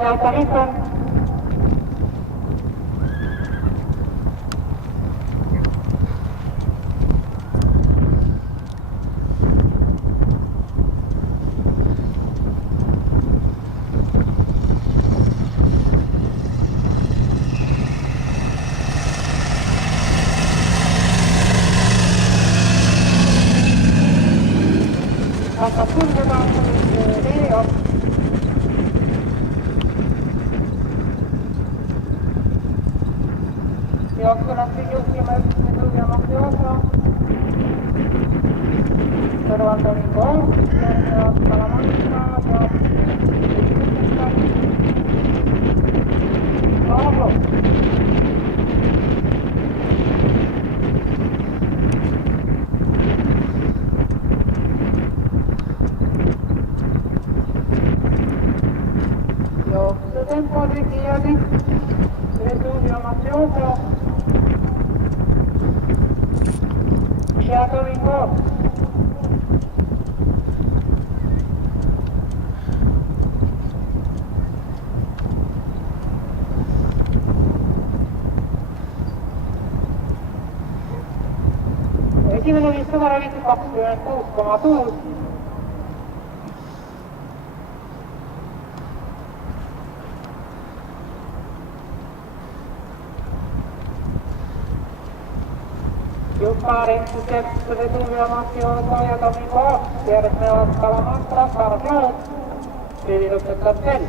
se autorizan. Hasta sulkemaan Leo. Johtolassi Juhtimäys ja Mafiosa. Tervatoni Kohl, Terveat Salamankaa ja Pablo. Tempo di Chiadi, Vesuvio Mafioso, Sciato in Go. Esimene 526,6. Juppari, Vesuvio Mafioso ja Tomi Go, Terveat Salamankaa, Karjala, Viidokset Katseli.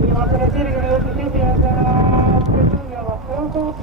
Viimeiselle Sirkeli 1 Vesuvio Mafioso.